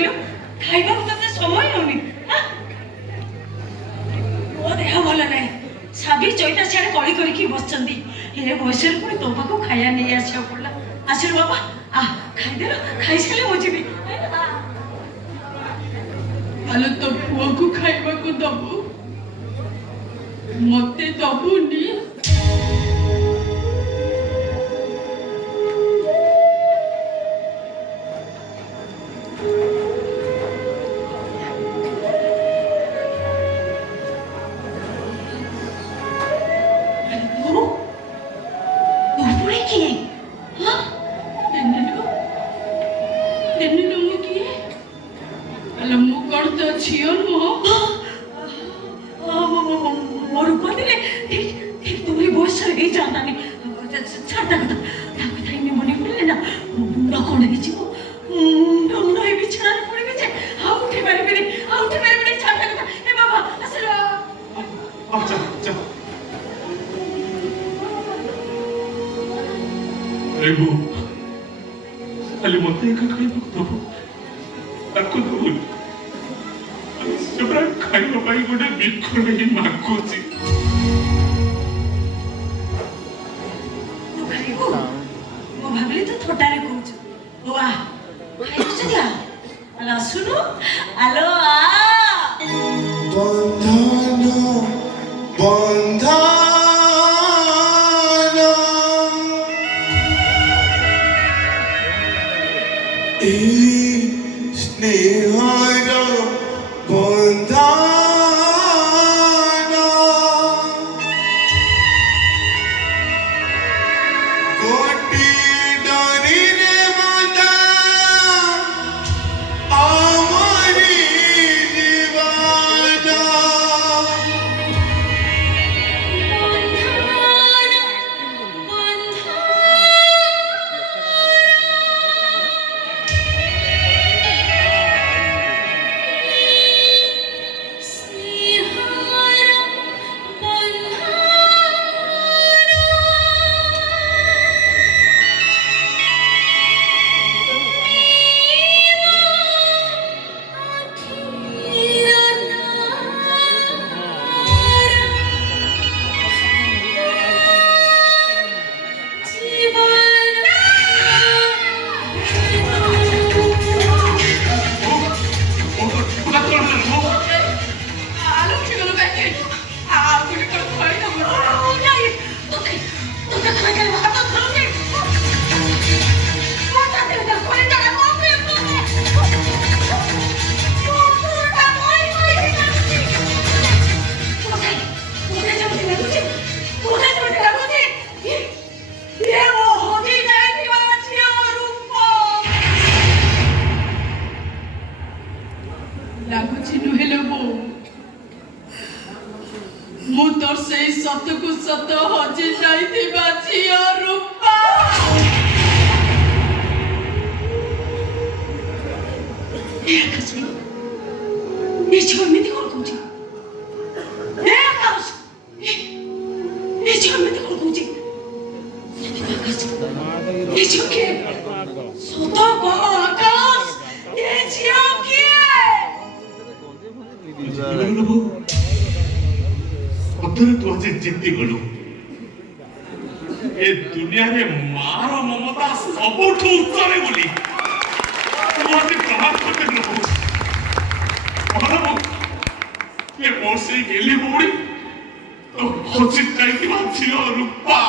कहलु खाइबा तते समय होनी ओ देह भल नाही साबी चैता छाड़े कळी करी की बसचंदी हे बसर पुनी तो पाको खाया नहीं आछा पड़ला आसिर बाबा आ खाइ दे खाइ साले हो जिबी आलो तो पुओ को खाइबा को दबु मते दबुनी खाली मत खाइबा दबो ताको दबो सेबरा खाइबा पाई गोटे बिख नहीं मागुची तो खाइबो मो भाबली तो थोटारे कहूछ ओ आ खाइबो सदिया अला सुनो आलो आ बंधन स्नेहर बंधन गोटी डोरी रे माता अमरी जीवन जीती गलु ए दुनिया रे मार ममता सबुठ उत्तरे बोली तुमसे प्रमाण करते न ये मोसे गेली बोड़ी तो होची जाई कि झियो रूपा